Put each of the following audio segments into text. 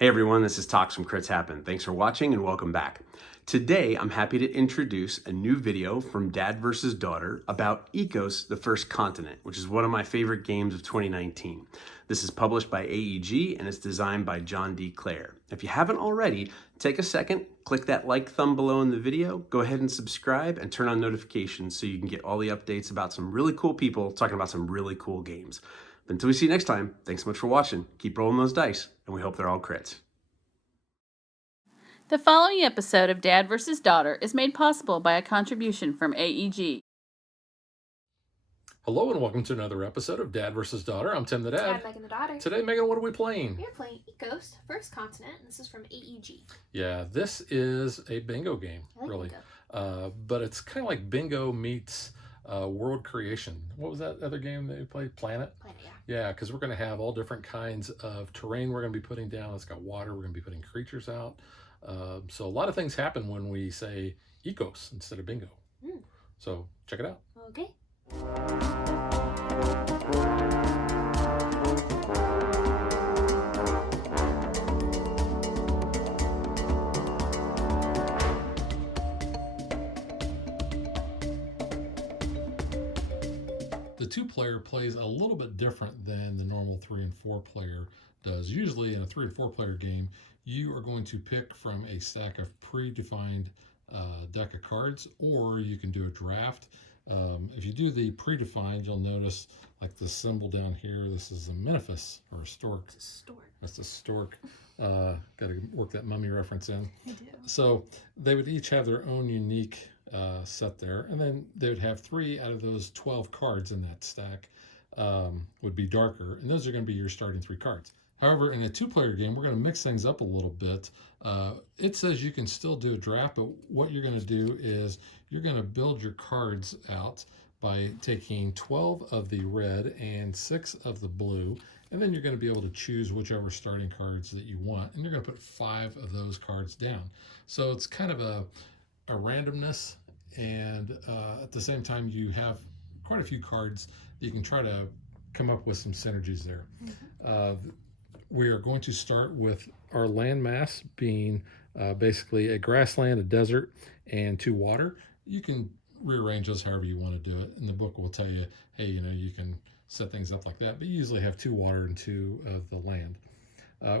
Hey everyone, this is Talks from Crits Happen. Thanks for watching and welcome back. Today, I'm happy to introduce a new video from Dad vs. Daughter about ECOS, the First Continent, which is one of my favorite games of 2019. This is published by AEG and it's designed by John D. Clare. If you haven't already, take a second, click that like thumb below in the video, go ahead and subscribe and turn on notifications so you can get all the updates about some really cool people talking about some really cool games. But until we see you next time, thanks so much for watching. Keep rolling those dice, and we hope they're all crits. The following episode of Dad vs. Daughter is made possible by a contribution from AEG. Hello and welcome to another episode of Dad vs. Daughter. I'm Tim the Dad. I'm Megan the Daughter. Today, Megan, what are we playing? We're playing ECOS, First Continent, and this is from AEG. Yeah, this is a bingo game, I like really. bingo. But it's kind of like bingo meets world creation. What was that other game that you played? Planet? Planet, yeah. Yeah, because we're going to have all different kinds of terrain we're going to be putting down. It's got water. We're going to be putting creatures out. So a lot of things happen when we say ECOS instead of bingo. So check it out. Okay. The two-player plays a little bit different than the normal 3 and 4 player does. Usually in a 3 or 4 player game, you are going to pick from a stack of predefined deck of cards, or you can do a draft. If you do the predefined, you'll notice like the symbol down here. This is a Menaphis or a stork. It's a stork. That's a stork. Got to work that mummy reference in. I do. So they would each have their own unique set there, and then they would have 3 out of those 12 cards in that stack would be darker, and those are going to be your starting 3 cards. However, in a 2-player game, we're going to mix things up a little bit. It says you can still do a draft, but what you're going to do is you're going to build your cards out by taking 12 of the red and 6 of the blue, and then you're going to be able to choose whichever starting cards that you want, and you're going to put 5 of those cards down. So it's kind of a randomness, and at the same time you have quite a few cards that you can try to come up with some synergies there. We are going to start with our land mass being basically a grassland, a desert, and 2 water. You can rearrange those however you want to do it, and the book will tell you, hey, you can set things up like that, but you usually have 2 water and 2 of the land.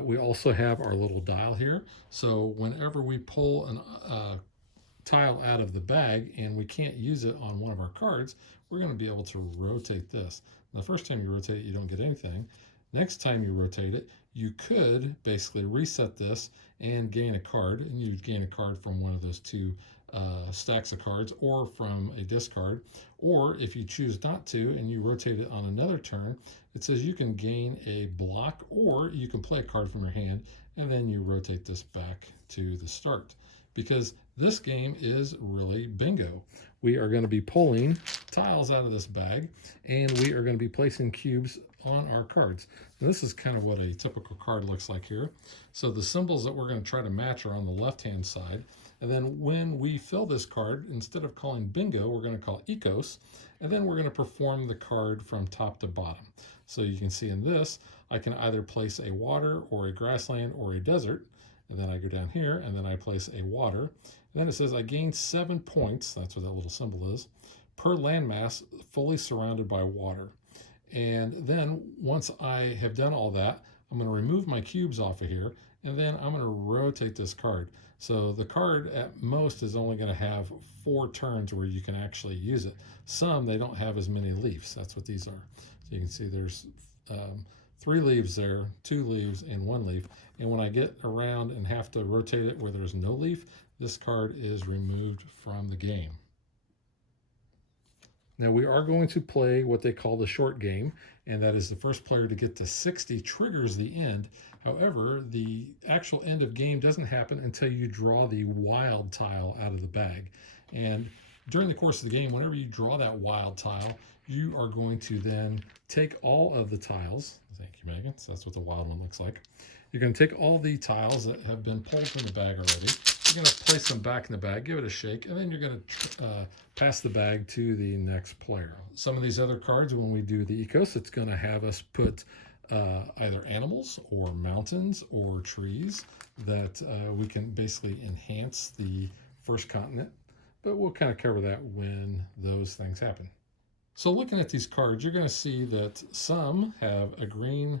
We also have our little dial here, so whenever we pull a tile out of the bag and we can't use it on one of our cards, we're going to be able to rotate this. The first time you rotate it, you don't get anything. Next time you rotate it, you could basically reset this and gain a card, and you'd gain a card from one of those 2 stacks of cards or from a discard. Or if you choose not to and you rotate it on another turn, it says you can gain a block, or you can play a card from your hand and then you rotate this back to the start. Because this game is really bingo. We are going to be pulling tiles out of this bag, and we are going to be placing cubes on our cards. And this is kind of what a typical card looks like here. So the symbols that we're going to try to match are on the left-hand side. And then when we fill this card, instead of calling bingo, we're going to call ECOS. And then we're going to perform the card from top to bottom. So you can see in this, I can either place a water or a grassland or a desert. And then I go down here and then I place a water. And then it says I gain 7 points, that's what that little symbol is, per landmass fully surrounded by water. And then once I have done all that, I'm going to remove my cubes off of here, and then I'm going to rotate this card. So the card at most is only going to have 4 turns where you can actually use it. Some, they don't have as many leaves. That's what these are. So you can see there's 3 leaves there, 2 leaves, and 1 leaf. And when I get around and have to rotate it where there's no leaf, this card is removed from the game. Now we are going to play what they call the short game, and that is the first player to get to 60 triggers the end. However, the actual end of game doesn't happen until you draw the wild tile out of the bag. And during the course of the game, whenever you draw that wild tile, you are going to then take all of the tiles. Thank you, Megan. So that's what the wild one looks like. You're going to take all the tiles that have been pulled from the bag already. You're going to place them back in the bag, give it a shake, and then you're going to pass the bag to the next player. Some of these other cards, when we do the ECOS, it's going to have us put either animals or mountains or trees that we can basically enhance the first continent, but we'll kind of cover that when those things happen. So looking at these cards, you're going to see that some have a green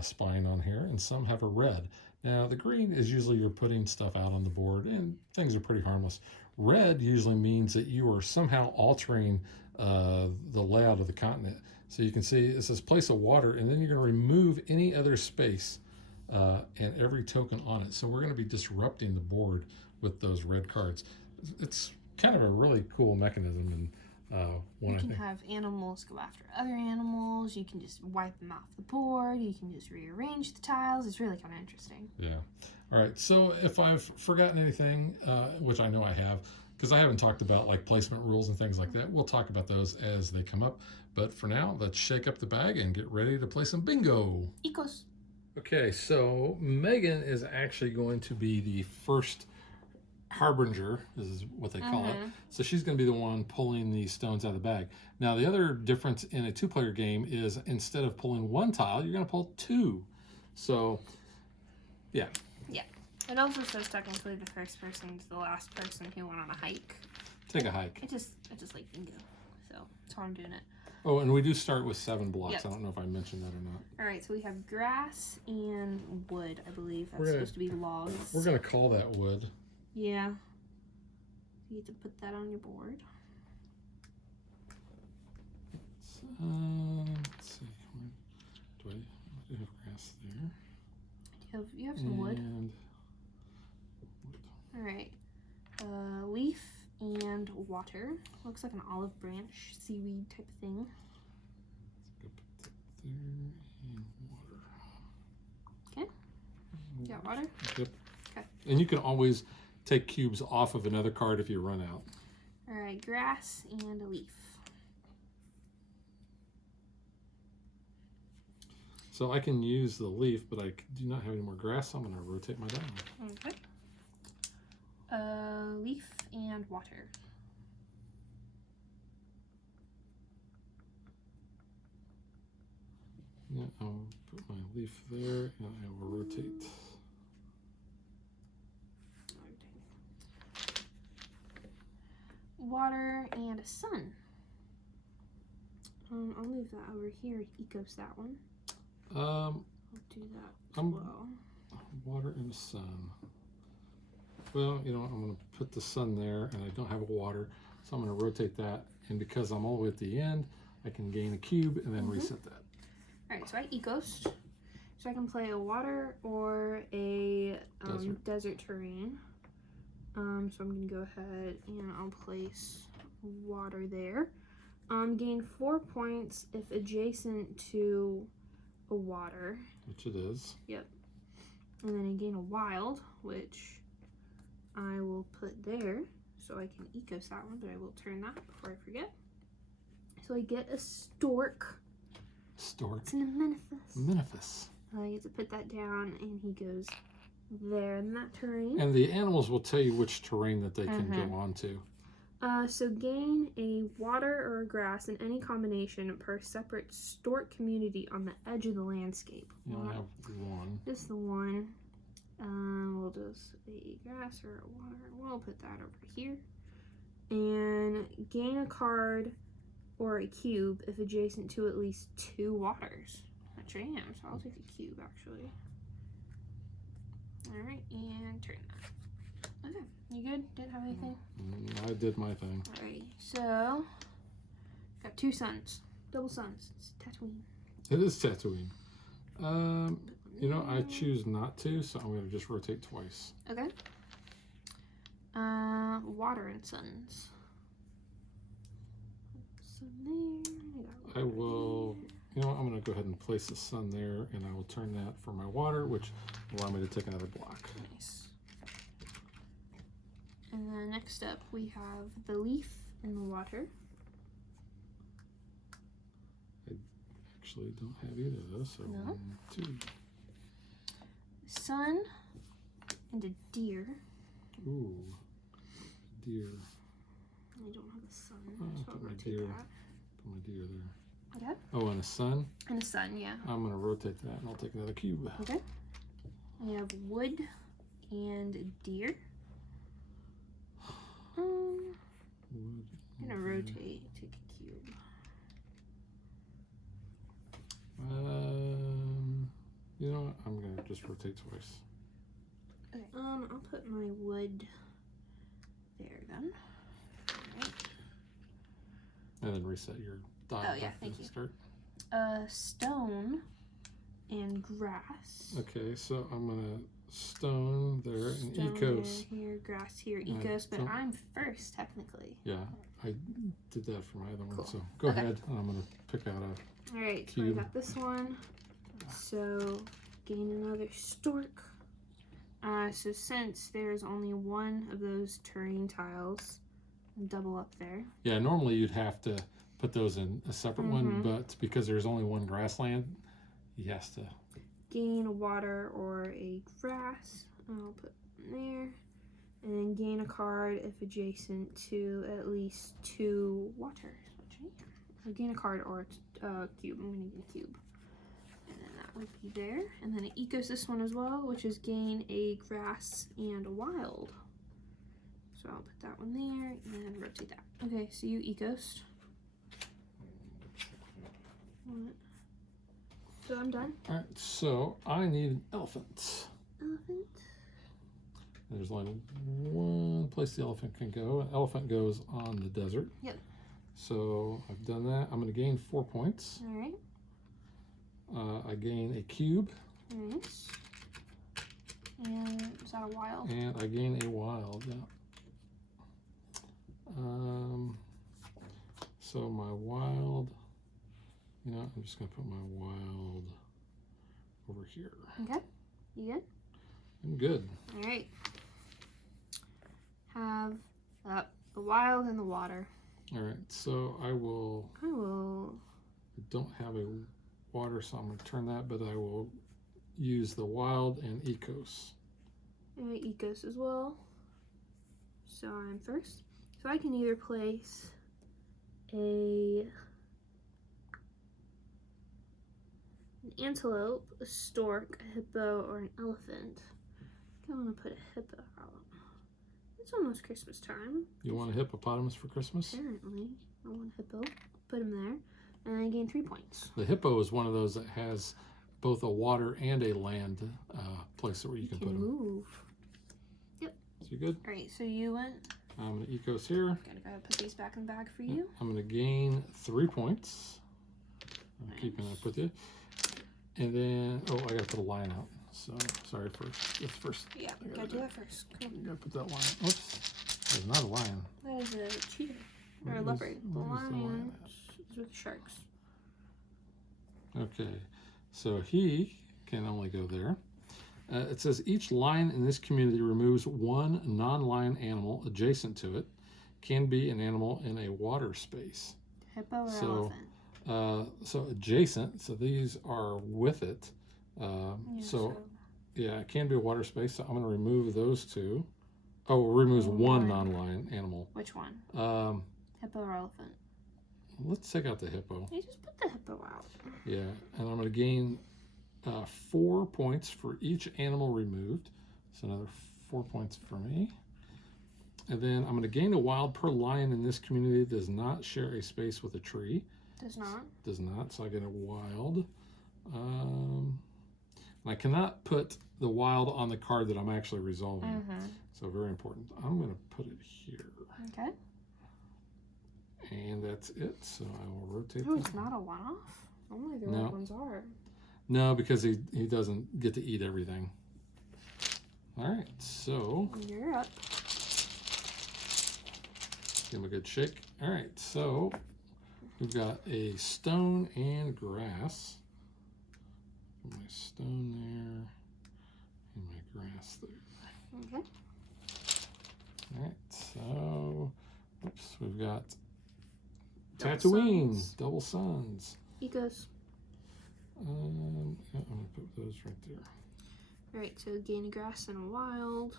spine on here and some have a red. Now the green is usually you're putting stuff out on the board and things are pretty harmless. Red usually means that you are somehow altering the layout of the continent. So you can see it says place a water, and then you're going to remove any other space and every token on it. So we're going to be disrupting the board with those red cards. It's kind of a really cool mechanism, and you can have animals go after other animals. You can just wipe them off the board. You can just rearrange the tiles. It's really kind of interesting. Yeah. All right. So if I've forgotten anything, which I know I have, because I haven't talked about like placement rules and things like that, we'll talk about those as they come up. But for now, let's shake up the bag and get ready to play some bingo. ECOS. Okay, so Megan is actually going to be the first harbinger, is what they call it. So she's going to be the one pulling the stones out of the bag. Now, the other difference in a two-player game is instead of pulling one tile, you're going to pull two. So, yeah. Yeah. It also says technically the first person is the last person who went on a hike. Take a hike. I just like bingo. So that's why I'm doing it. Oh, and we do start with 7 blocks. Yep. I don't know if I mentioned that or not. All right, so we have grass and wood, I believe. That's supposed to be logs. We're going to call that wood. Yeah. You get to put that on your board. Let's see. Do I have grass there? You have some wood. All right. Leaf and water. Looks like an olive branch, seaweed type of thing. Let's go put that there and water. Okay. You got water? Yep. Okay. And you can always take cubes off of another card if you run out. All right, grass and a leaf. So I can use the leaf, but I do not have any more grass, so I'm going to rotate my die. Okay. Leaf and water. Yeah, I'll put my leaf there, and I will rotate. Water and a sun. I'll move that over here. ECOS that one. I'll do that as well. Water and a sun. Well, you know, I'm going to put the sun there, and I don't have a water, so I'm going to rotate that. And because I'm all the way at the end, I can gain a cube and then reset that. All right, so I ECOS. So I can play a water or a desert terrain. So I'm going to go ahead and I'll place water there. Gain 4 points if adjacent to a water. Which it is. Yep. And then I gain a wild, which I will put there. So I can ECOS that one, but I will turn that before I forget. So I get a stork. Stork. It's an Amenophis. Amenophis. I get to put that down, and he goes there in that terrain. And the animals will tell you which terrain that they can go on to. So gain a water or a grass in any combination per separate stork community on the edge of the landscape. You only have one. Just the one. We'll just a grass or a water. We'll put that over here. And gain a card or a cube if adjacent to at least 2 waters. Which I am, so I'll take a cube actually. Alright, and turn that. Okay, you good? Didn't have anything? I did my thing. Alright, so got 2 suns. Double suns. It's Tatooine. It is Tatooine. You know, I choose not to, so I'm going to just rotate twice. Okay. Water and suns. Sun there. I will, you know, I'm going to go ahead and place the sun there, and I will turn that for my water, which will allow me to take another block. Nice. And then next up, we have the leaf and the water. I actually don't have either of those, so No. 1, 2. Sun and a deer. Ooh, deer. I don't have a sun, Oh, so I'll put my rotate deer. that. Put my deer there. Okay. Oh, and a sun. And a sun, yeah. I'm going to rotate that and I'll take another cube. Okay. We have wood and deer. Wood I'm gonna rotate, take a cube. You know what? I'm gonna just rotate twice. Okay. I'll put my wood there then. Alright. And then reset your dial Oh, yeah, back thank to you. start. Stone and grass. Okay, so I'm gonna stone there and Stone ECOS. here, grass here, And ECOS, but don't- I'm first technically. Yeah, I did that for my other one. Cool. So go Okay. ahead. And I'm gonna pick out a. Alright, so I Cube. got this one. So gain another stork. So since there's only one of those terrain tiles, double up there. Yeah, normally you'd have to put those in a separate one, but because there's only one grassland, he has to. Gain a water or a grass. I'll put there. And then gain a card if adjacent to at least 2 water. Or gain a card or a cube. I'm going to get a cube. And then that would be there. And then it ecos this one as well, which is gain a grass and a wild. So I'll put that one there and rotate that. Okay, so you ecos. So I'm done. All right, so I need an elephant. Elephant. There's only one place the elephant can go. An elephant goes on the desert. Yep. So I've done that. I'm going to gain 4 points. All right. I gain a cube. Nice. And is that a wild? And I gain a wild, yeah. So my wild, you know, I'm just going to put my wild over here. Okay. You good? I'm good. All right. Have the wild and the water. All right, so I don't have a water, so I'm going to turn that, but I will use the wild and ECOS. Ecos as well. So I'm first. So I can either place an antelope, a stork, a hippo, or an elephant. I think I want to put a hippo out. It's almost Christmas time. You want a hippopotamus for Christmas? Apparently. I want a hippo. Put him there. And I gain 3 points. The hippo is one of those that has both a water and a land place where you can put them. Move. Yep. So you good? Alright, so you went. I'm going to ECOS here. Gotta go put these back in the bag for you. I'm going to gain 3 points. I'm Nice. keeping up with you. And then, oh, I got to put a line out. So, sorry for this first. Yeah, gotta do that first. Cool. You got to put that line. Oops. There's not a lion. That is a cheetah. Or Where a is- leopard. The where is the lion lion is with sharks. Okay. So he can only go there. It says each line in this community removes one non-lion animal adjacent to it. Can be an animal in a water space. Hippo or So, elephant? So adjacent, so these are with it. So yeah, it can be a water space. So I'm going to remove those 2. Oh, it removes one non-lion animal. Which one? Hippo or elephant? Let's take out the hippo. You just put the hippo out. Yeah, and I'm going to gain 4 points for each animal removed. So another 4 points for me. And then I'm going to gain a wild per lion in this community that does not share a space with a tree. Does not. Does not, so I get a wild. And I cannot put the wild on the card that I'm actually resolving. So very important. I'm going to put it here. Okay. And that's it. So I will rotate Oh, that. it's not a one-off? Only the No. red ones are. No, because he doesn't get to eat everything. All right, so You're up. give him a good shake. All right, so we've got a stone and grass. Put my stone there and my grass there. Okay. All right, so oops, we've got Double Tatooine, suns. double suns. Ecos. Yeah, I'm gonna put those right there. Alright, so gain a grass and a wild.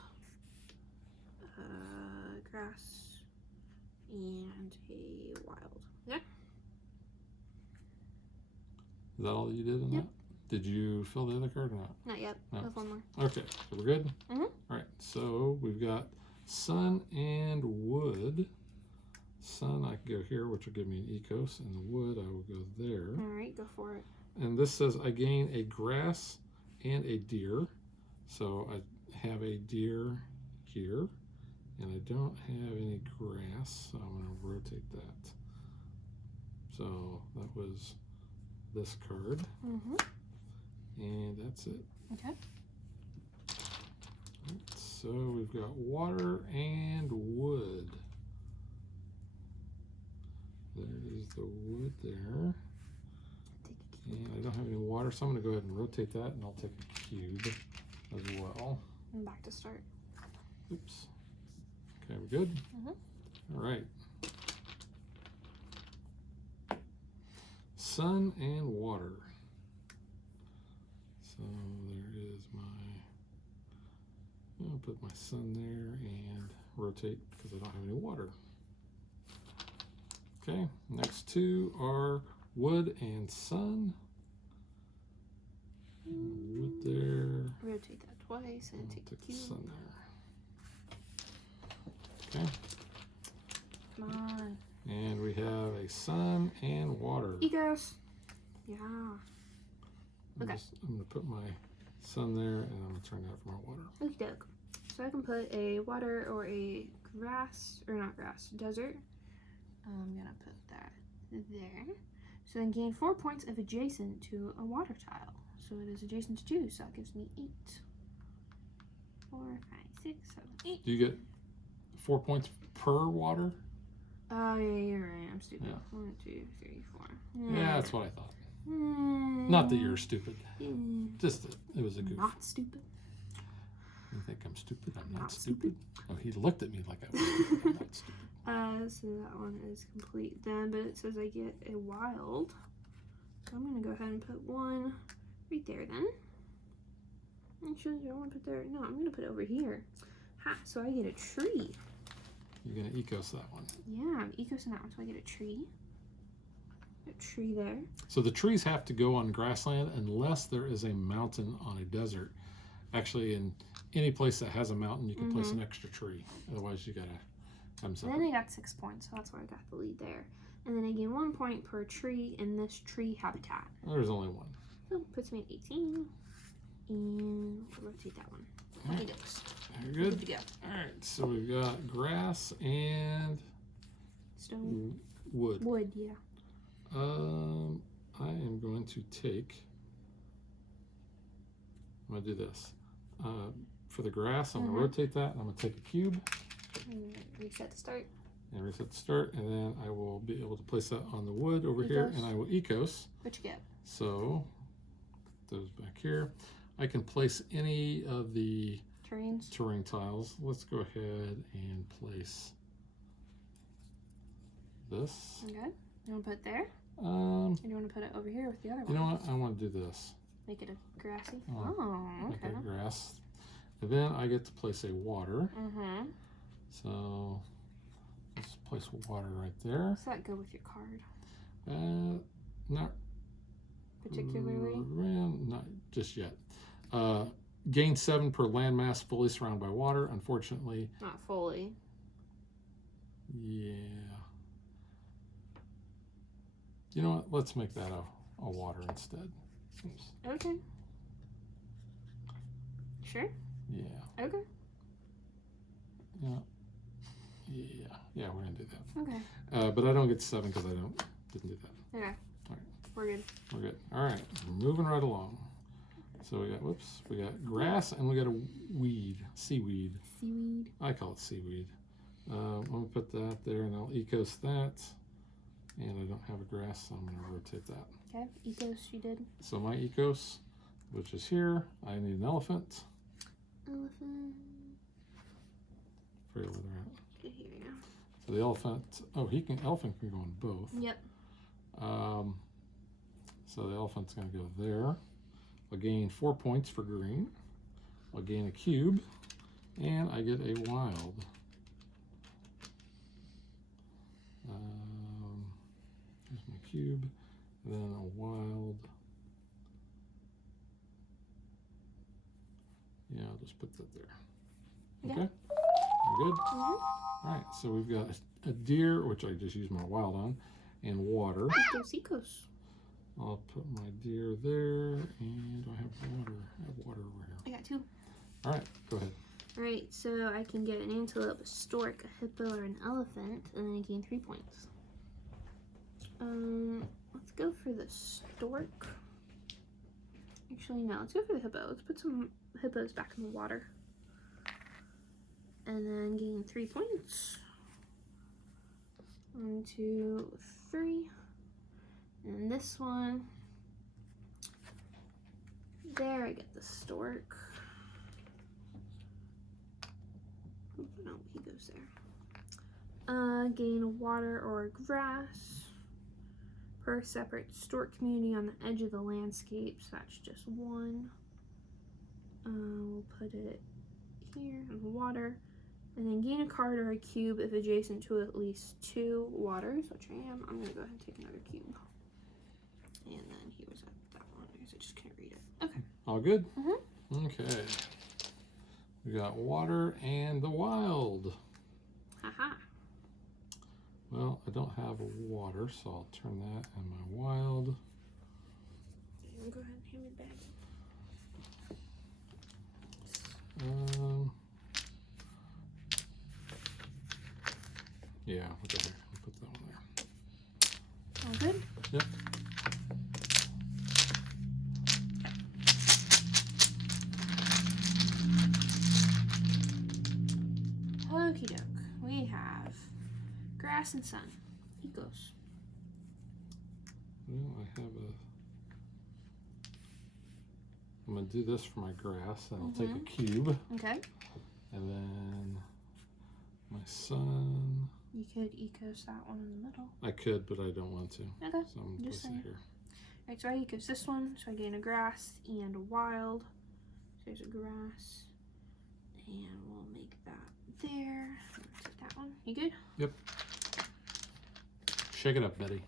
Grass and a wild. Yeah. Is that all you did in Yep. that? Did you fill the other card or not? Not yet. No. There's one more. Okay, so we're good? Mhm. All right, so we've got sun and wood. Sun, I can go here, which will give me an ECOS, and the wood, I will go there. All right, go for it. And this says I gain a grass and a deer. So I have a deer here, and I don't have any grass, so I'm going to rotate that. So that was this card, and that's it. Okay. So we've got water and wood. There is the wood there. And I don't have any water, so I'm going to go ahead and rotate that, and I'll take a cube as well. And back to start. Oops. Okay, we're good? All right. Sun and water. So there is I'll put my sun there and rotate because I don't have any water. Okay, next two are wood and sun. Wood there. Rotate that twice and take the the cube. sun there. Okay, Come on. and we have a sun and water. ECOS. Yeah. Okay. I'm going to put my sun there, and I'm going to turn it out for my water. Okie doke. So I can put a water or a grass, or not grass, desert. I'm gonna put that there. So then gain 4 points of adjacent to a water tile. So it is adjacent to 2, so that gives me 8. 4, 5, 6, 7, 8. Do you get 4 points per water? Oh yeah, you're right. I'm stupid. Yeah. 1, 2, 3, 4. Yeah, that's what I thought. Mm. Not that you're stupid. Mm. Just that it was a goof. Not stupid. You think I'm stupid? I'm not Not stupid. Oh, he looked at me like I was stupid. I'm not stupid. So that one is complete then, but it says I get a wild. So I'm gonna go ahead and put one right there then. Actually, I don't want to put there. No, I'm gonna put it over here. Ha! So I get a tree. You're gonna ECOS that one. Yeah, I'm ecosing that one, so I get a tree. A tree there. So the trees have to go on grassland unless there is a mountain on a desert. Actually, in any place that has a mountain, you can place an extra tree. Otherwise, you gotta have them And separate. then I got 6 points, so that's why I got the lead there. And then I gain 1 point per tree in this tree habitat. There's only one. So puts me at 18. And we'll rotate that one. Alright. Okay, dokes. Very Good good. to go. All right, so we've got grass and Stone. wood. Wood, yeah. I am going to take. I'm gonna do this. For the grass, I'm gonna rotate that. And I'm gonna take a cube And reset to start. and reset the start, and then I will be able to place that on the wood over here, ECOS. and I will ECOS. What you get? So put those back here. I can place any of the Terrains. terrain tiles. Let's go ahead and place this. Okay. You want to put it there? Um, Or do you want to put it over here with the other you one? know what? I want to do this. Make it a grassy? Oh, Oh, okay. Okay, grass. And then I get to place a water. Mm-hmm. So let's place water right there. Does that go with your card? Not Particularly? well, not just yet. Gain 7 per landmass fully surrounded by water. Unfortunately, Not fully. yeah. You know what? Let's make that a water instead. Oops. Okay. Sure? Yeah. Okay. Yeah, we're gonna do that. Okay. But I don't get 7 because I didn't do that. Okay. Alright. We're good. We're good. All right, moving right along. So we got grass and we got a seaweed. Seaweed. I call it seaweed. I'm gonna put that there and I'll ECOS that. And I don't have a grass, so I'm gonna rotate that. Okay. Ecos you did. So my ECOS, which is here, I need an elephant. Elephant. Figure where they're at. Good here, yeah. So the elephant, elephant can go on both. Yep. So the elephant's gonna go there. I'll gain 4 points for green. I'll gain a cube, and I get a wild. Here's my cube, then a wild Yeah, I'll just put that there. Yeah. Okay. We're good? All right, so we've got a deer, which I just used my wild on, and water. Let's go ECOS. I'll put my deer there, and I have water. I have water over here. I got 2. All right, go ahead. Alright, so I can get an antelope, a stork, a hippo, or an elephant, and then I gain 3 points. Let's go for the stork. Actually, no, let's go for the hippo. Let's put some hippos back in the water. And then gain 3 points. 1, 2, 3. And this one. There, I get the stork. No, he goes there. Gain water or grass per separate stork community on the edge of the landscape, so that's just 1. We'll put it here in the water. And then gain a card or a cube if adjacent to at least 2 waters, which I am. I'm going to go ahead and take another cube. And then he was at that one. I guess I just can't read it. Okay. All good? Mm-hmm. Okay. We got water and the wild. Haha. Well, I don't have water, so I'll turn that in my wild. Go ahead and hand me the bag. Yeah, what the heck? I'll put that one there. All good? Yep. Okie doke. We have grass and sun. ECOS. Well, I have a... I'm going to do this for my grass, and I'll take a cube. Okay. And then my sun. You could ECOS that one in the middle. I could, but I don't want to. Okay. So I'm going to Just place it saying. here. Alright, so I ECOS this one, so I gain a grass and a wild. So there's a grass. And we'll make that there. Take that one. You good? Yep. Shake it up, Betty.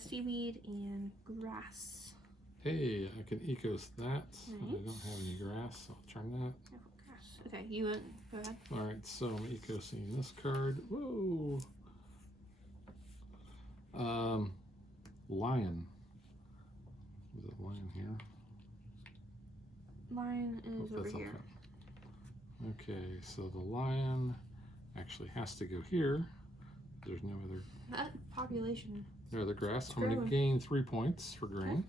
Seaweed and grass. Hey, I can ECOS that. Nice. I don't have any grass, so I'll turn that. Grass. Okay, you went. Go ahead. Alright, so I'm ECOSing this card. Whoa! Lion. Is it lion here? Lion is Oh, over that's up here. front. Okay, so the lion actually has to go here. There's no other. That population. There, the grass. It's I'm going growing. to gain 3 points for green.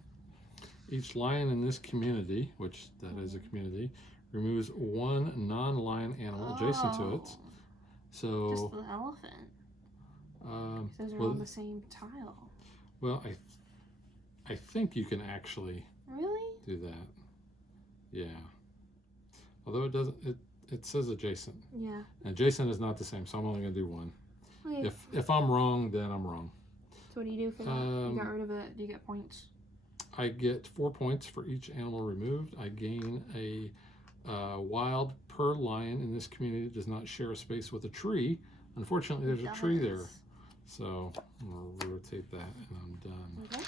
Each lion in this community, which that is a community, removes 1 non-lion animal adjacent to it. Just So, the elephant. Those are well, on the same tile. well, I think you can actually Really? do that. Yeah. Although it doesn't, it says adjacent. Yeah. And adjacent is not the same, so I'm only going to do 1. Okay. If I'm wrong, then I'm wrong. So what do you do for that? You got rid of it. Do you get points? I get 4 points for each animal removed. I gain a wild per lion in this community does not share a space with a tree. Unfortunately, there's a tree there. So I'm going to rotate that and I'm done. Okay.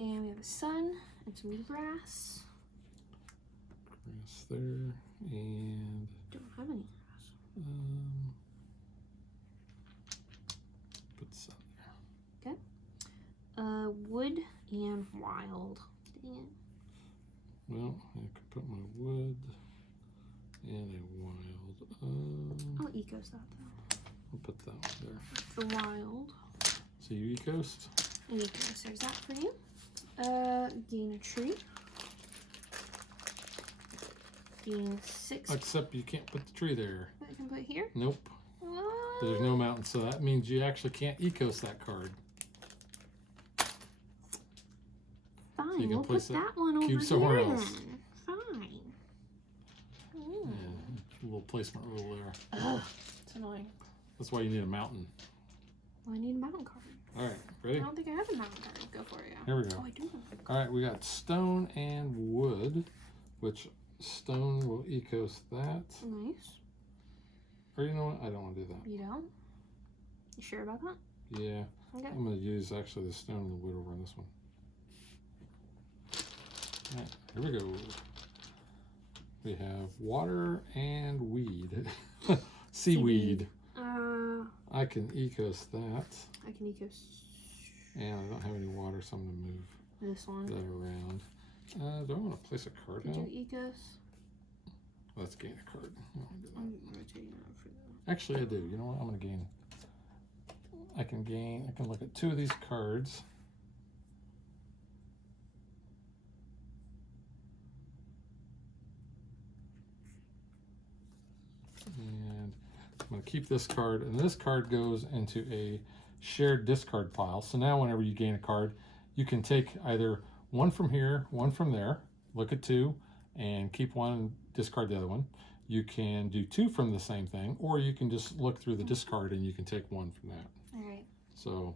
And we have a sun and some grass. Grass there and Don't have any grass. put sun there. Wood and wild. Dang it. Well, I could put my wood and a wild. I'll ECOS that though. I'll put that one there. That's the wild. So you ECOSed? And ECOS, there's that for you. Gain a tree. Gain 6. Except you can't put the tree there. I can put here. Nope. There's no mountain, so that means you actually can't ECOS that card. Fine, you can we'll put place that one over cube somewhere here else. then. Fine. Yeah, a little placement rule there. Ugh, it's annoying. That's why you need a mountain. Well, I need a mountain card. All right, ready? I don't think I have a mountain card. Go for it, yeah. Here we go. Oh, I do have a All right, we got stone and wood, which stone will ECOS that. Nice. Or you know what? I don't want to do that. You don't? You sure about that? Yeah, Okay. I'm going to use actually the stone and the wood over on this one. Right, here we go. We have water and weed. Seaweed. I can ECOS that. I can ECOS. And I don't have any water, so I'm going to move This one. that around. Do I want to place a card Did out? you ECOS? Let's gain a card. I don't wanna do that. I'm rotating that for them. Actually, I do. You know what? I'm going to gain. I can look at 2 of these cards. And I'm going to keep this card, and this card goes into a shared discard pile. So now whenever you gain a card, you can take either one from here, one from there, look at 2, and keep one and discard the other one. You can do 2 from the same thing, or you can just look through the discard and you can take 1 from that. All right. So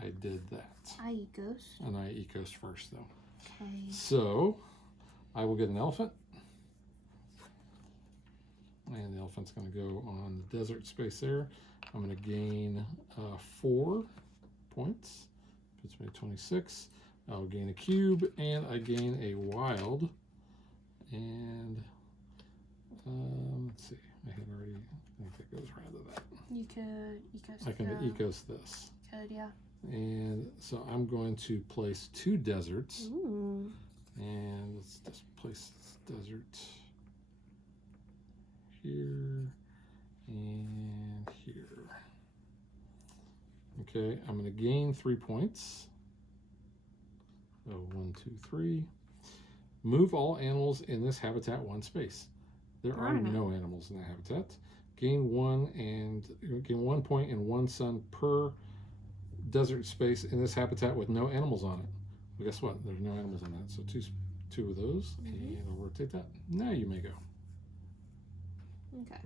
I did that. I ECOS. And I ECOS first though. Okay. So I will get an elephant. And the elephant's going to go on the desert space there. I'm going to gain 4 points. Puts me at 26. I'll gain a cube, and I gain a wild. And let's see. I had already. I think that goes around to that. You could ECOS. I can ECOS this. Could, yeah. And so I'm going to place 2 deserts. Ooh. And let's just place this desert here and here. Okay, I'm going to gain 3 points. So 1, 2, 3. Move all animals in this habitat 1 space. There are no animals in that habitat. Gain 1 point and 1 sun per desert space in this habitat with no animals on it. Well, guess what? There's no animals on that. So 2 of those, and I'll rotate that. Now you may go. Okay.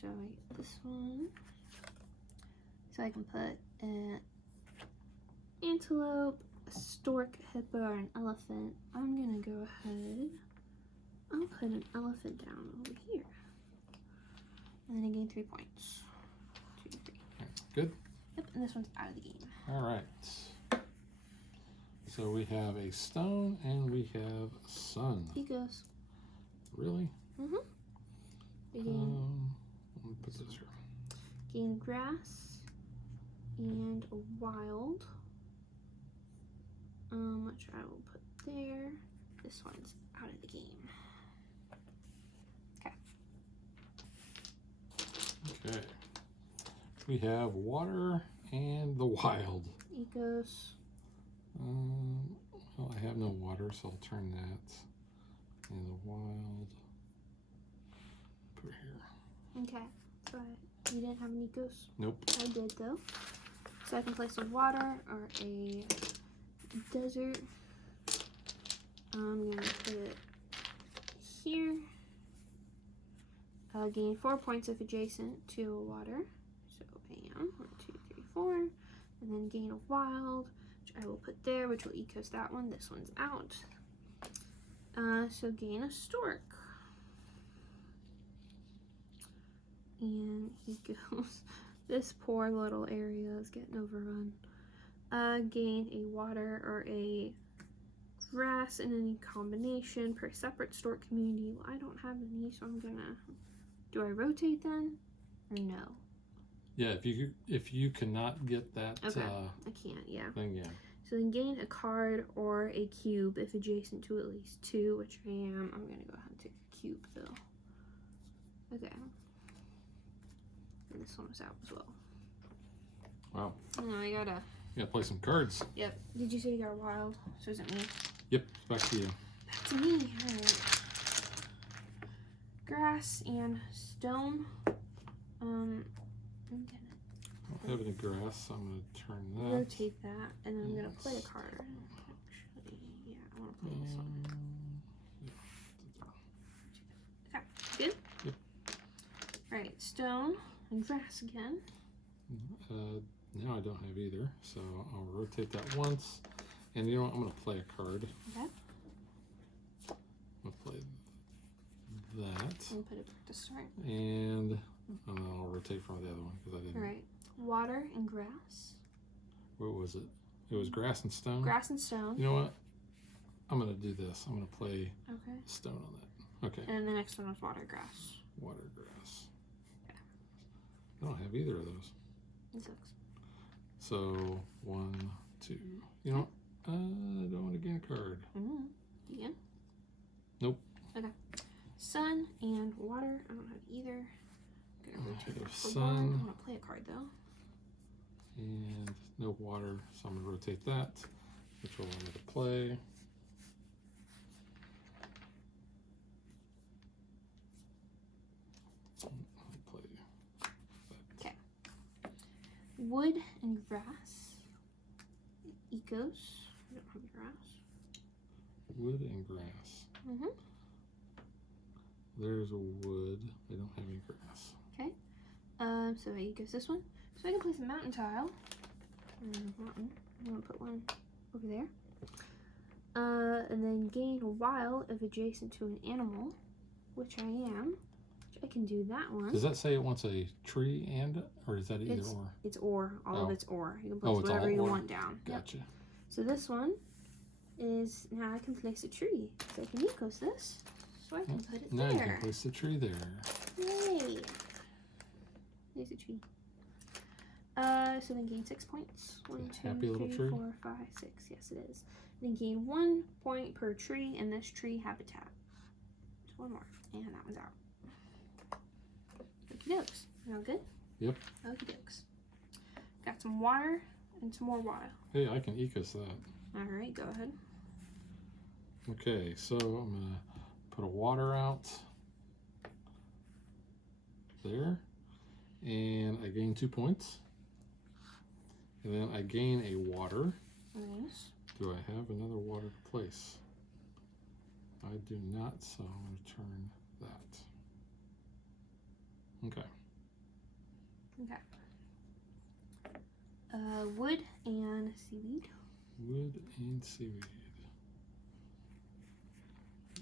So I get this one. So I can put an antelope, a stork, a hippo, or an elephant. I'm gonna go ahead. I'll put an elephant down over here. And then I gain 3 points. 2, 3. Good. Yep, and this one's out of the game. All right. So we have a stone and we have a sun. He goes. Really? Mm-hmm. Let me put this here. Gain grass and a wild. Which I will put there. This one's out of the game. Okay. Okay. We have water and the wild. ECOS. Well, I have no water, so I'll turn that. And the wild. Put it here. Okay. But you didn't have an ECOS? Nope. I did though. So I can place a water or a desert. I'm gonna put it here. I'll gain 4 points if adjacent to a water. So bam, 1, 2, 3, 4. And then gain a wild, which I will put there, which will ECOS that one. This one's out. So gain a stork. And he goes. This poor little area is getting overrun. Gain a water or a grass in any combination per separate stork community. Well, I don't have any, so I'm gonna. Do I rotate then, or no? Yeah, if you cannot get that Okay, I can't. Yeah. thing, yeah. So then gain a card or a cube if adjacent to at least 2, which I am. I'm gonna go ahead and take a cube though. Okay. And this one was out as well. Wow. Oh, I gotta. Yeah, play some cards. Yep. Did you say you got a wild? So is it me? Yep, back to you. Back to me. Alright. Grass and stone. I'm gonna I don't have any grass, so I'm going to turn that. rotate that, and then I'm gonna play a card. Actually, yeah, I want to play this one. Okay, good? Yep. Alright, stone and grass again. Now I don't have either, so I'll rotate that once. And you know what? I'm going to play a card. Okay. I'll play that. And put it back to start. And I'll rotate from the other one because I didn't. Alright, water and grass. What was it? It was grass and stone. Grass and stone. You know what? I'm gonna do this. I'm gonna play Okay. stone on that. Okay. And then the next one was water grass. Water grass. I don't have either of those. It sucks. So 1, 2. You know, I don't want to gain a card. Yeah. Nope. Okay. Sun and water. I don't have either. I'm gonna rotate have that for sun. one. I'm gonna play a card though. And no water, so I'm gonna rotate that, which will allow me to play. Wood and grass. ECOS. I don't have grass. Wood and grass. Mhm. There's a wood. I don't have any grass. Okay. So ECOS this one. So I can place a mountain tile. Mountain. I'm gonna put one over there. And then gain a while if adjacent to an animal, which I am. Which I can do that one. Does that say it wants a tree and, or is that either or? It's or. All of it's or. You can place Oh, it's whatever all you or. want down. Yep. Gotcha. So this one is, now I can place a tree. So I can ECOS this. So I can put it Now there. you can place the tree there. Yay! There's a tree. So then gain 6 points. 1, 2, Happy little 3, tree? 4, 5, 6. Yes, it is. Then gain 1 point per tree in this tree habitat. Just one more. And that one's out. Okie dokes. All good? Yep. Okie dokes. Got some water and some more water. Hey, I can ECOS that. Alright, go ahead. Okay, so I'm gonna put a water out there, and I gain 2 points, and then I gain a water. Nice. Do I have another water to place? I do not, so I'm going to turn that. Okay. Okay. Wood and seaweed. Wood and seaweed.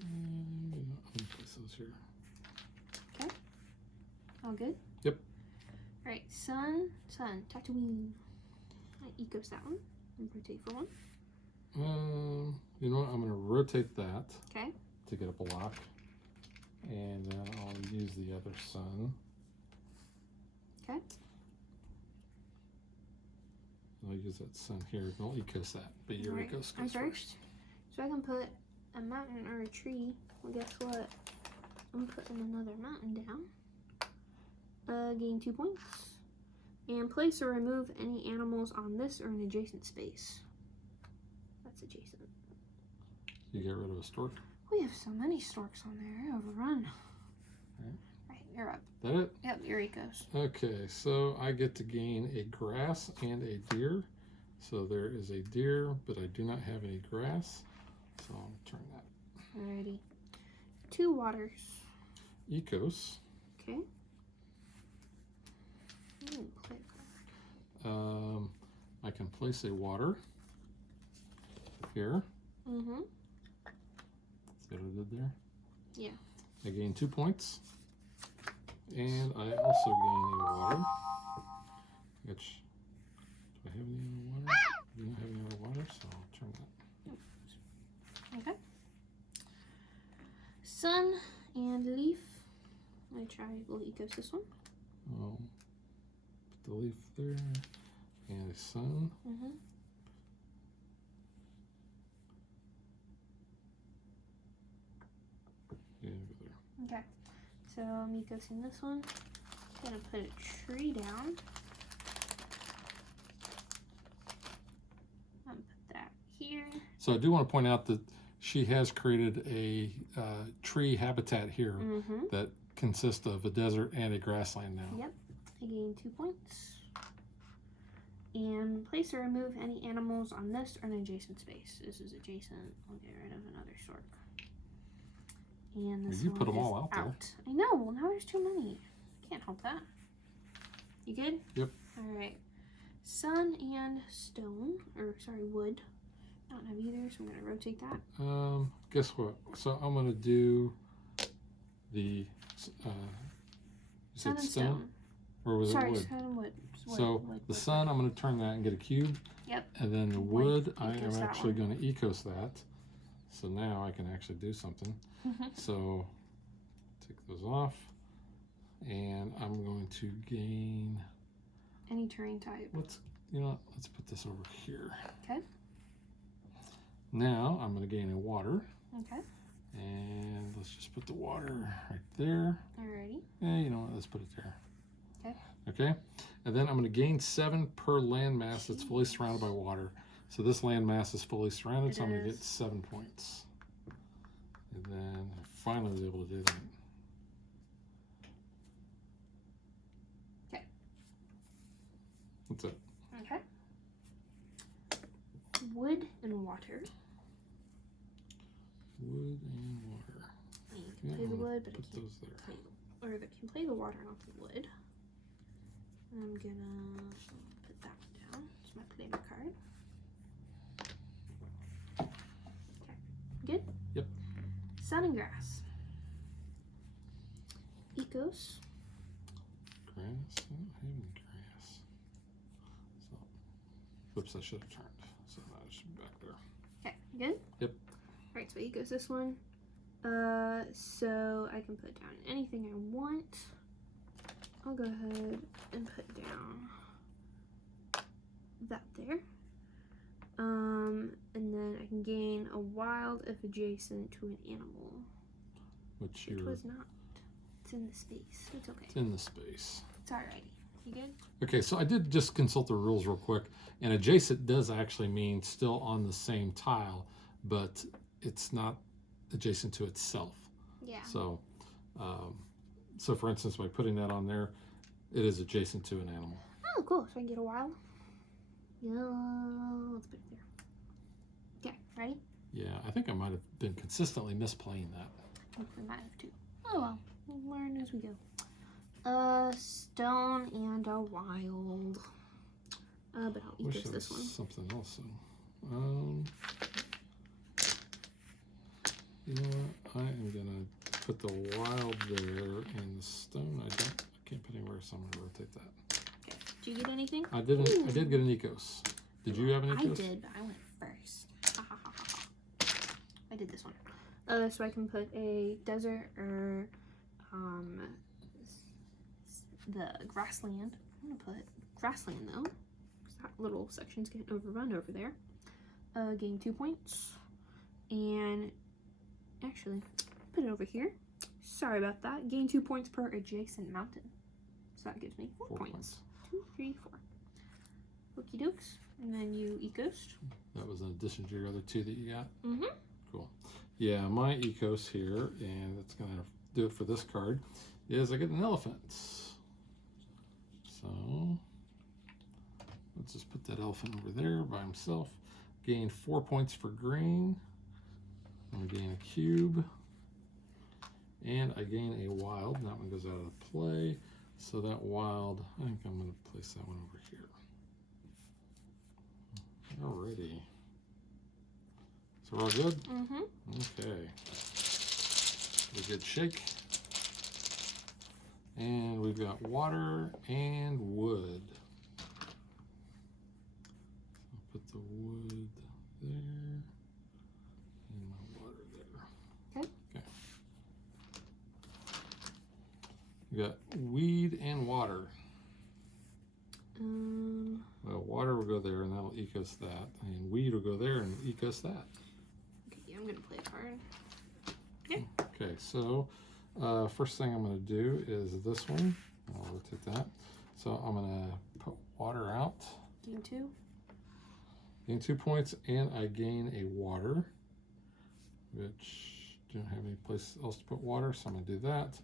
And I'm going to place those here. Okay. All good? Yep. Alright, sun, Tatooine. I ECOS that one. And rotate for one. You know what? I'm going to rotate that Okay. to get a block. And then I'll use the other sun. Okay. I'll use that sun here. Don't ECOS that, but your Alright, ECOS I'm goes first. So I can put a mountain or a tree. Well, guess what? I'm putting another mountain down. Gain 2 points. And place or remove any animals on this or an adjacent space. That's adjacent. You get rid of a stork. We have so many storks on there. I overrun. Right, you're up. Is that it? Yep, your ECOS. Okay, so I get to gain a grass and a deer. So there is a deer, but I do not have any grass. So I'll turn that. Alrighty. 2 waters. ECOS. Okay. Play a card. I can place a water here. Mm-hmm. See what I did there? Yeah. I gain 2 points. And I also gain a water. Which, do I have any other water? I do not have any other water, so I'll turn that. Okay. Sun and leaf. I try will ECOS this one. Put the leaf there. And a sun. Mm-hmm. And go there. Okay. So I'm ECOSing this one. Gonna put a tree down. I'm gonna put that here. So I do want to point out that she has created a tree habitat here Mm-hmm. that consists of a desert and a grassland now. Yep. I gain 2 points. And place or remove any animals on this or an adjacent space. This is adjacent. I'll get rid of another stork. And this You one put 'em is all out there. I know. Well, now there's too many. Can't help that. You good? Yep. All right. Sun and stone, or sorry, wood. I don't have either, so I'm gonna rotate that. Guess what? So I'm gonna do the you Sun said and stone. Or was Sorry, it wood? sun, wood. So the sun, I'm going to turn that and get a cube. Yep. And then the wood, I Ecos am that actually one. going to ecos that. So now I can actually do something. So take those off. And I'm going to gain... Any terrain type. Let's put this over here. Okay. Now I'm going to gain a water. Okay. And let's just put the water right there. Alrighty. Yeah, you know what? Let's put it there. Okay. Okay. And then I'm going to gain 7 per landmass that's fully surrounded by water. So this landmass is fully surrounded, so I'm going to get 7 points. And then I finally was able to do that. Okay. That's it. Okay. Wood and water. Wood and water. I can Yeah, play I'm the gonna wood, but I put can't those there. play can play the water, not the wood. I'm gonna put that one down. It's my player card. Okay. Good? Yep. Sun and grass. Ecos. Grass? I don't have any grass. So, whoops, I should have turned. So now it should be back there. Okay, good? Yep. Alright, so ecos this one. So I can put down anything I want. I'll go ahead and put down that there. And then I can gain a wild if adjacent to an animal. Which It was not. It's in the space. It's okay. It's in the space. It's alrighty. You good? Okay, so I did just consult the rules real quick, and adjacent does actually mean still on the same tile, but it's not adjacent to itself. Yeah. So, so for instance, by putting that on there, it is adjacent to an animal. Oh, cool. So I can get a wild. Yeah. Let's put it there. Okay, ready? Yeah, I think I might have been consistently misplaying that. We might have too. Oh well. We'll learn as we go. Stone and a wild. But I'll Wish ecos there this was one. something else. You know what? I am gonna put the wild there and the stone. I can't put anywhere, so I'm gonna rotate that. Okay. Did you get anything? I didn't. I did get an ecos. Did you have an ecos? I did, but I went first. I did this one. So I can put a desert or the grassland. I'm gonna put grassland though, because that little section's getting overrun over there. Gain 2 points, and actually put it over here. Sorry about that. Gain 2 points per adjacent mountain. So that gives me 4 points. 2, 3, 4. Okie dokes. And then you ecos. That was in addition to your other 2 that you got. Mm-hmm. Cool. Yeah, my ecos here, and that's gonna do it for this card, is I get an elephant. So let's just put that elephant over there by himself. Gain 4 points for green. I'm gonna gain a cube. And I gain a wild. That one goes out of play. So that wild, I think I'm gonna place that one over here. Alrighty. So we're all good? Mm-hmm. Okay. A good shake. And we've got water and wood. I'll put the wood there and my water there. Okay. Okay. We got weed and water. Well, water will go there and that'll ecos that. And weed will go there and ecos that. Okay, yeah, I'm gonna play a card. Okay. Okay, so first thing I'm going to do is this one. I'll rotate that. So I'm going to put water out. Gain 2. Gain 2 points, and I gain a water, which don't have any place else to put water, so I'm going to do that.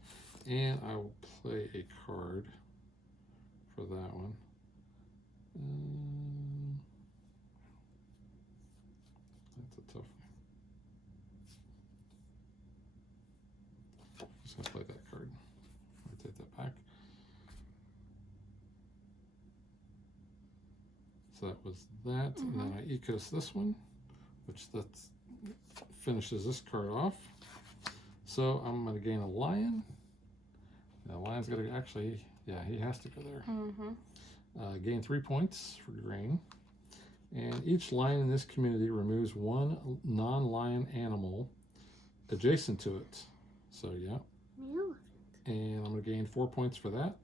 And I will play a card for that one. That's a tough one. Just gonna play that card. Rotate that back. So that was that, and then I ecos this one, which that finishes this card off. So I'm gonna gain a lion. Now lion's gotta actually Yeah, he has to go there. Mm-hmm. Gain 3 points for grain. And each lion in this community removes one non-lion animal adjacent to it. So, yeah. And I'm going to gain 4 points for that.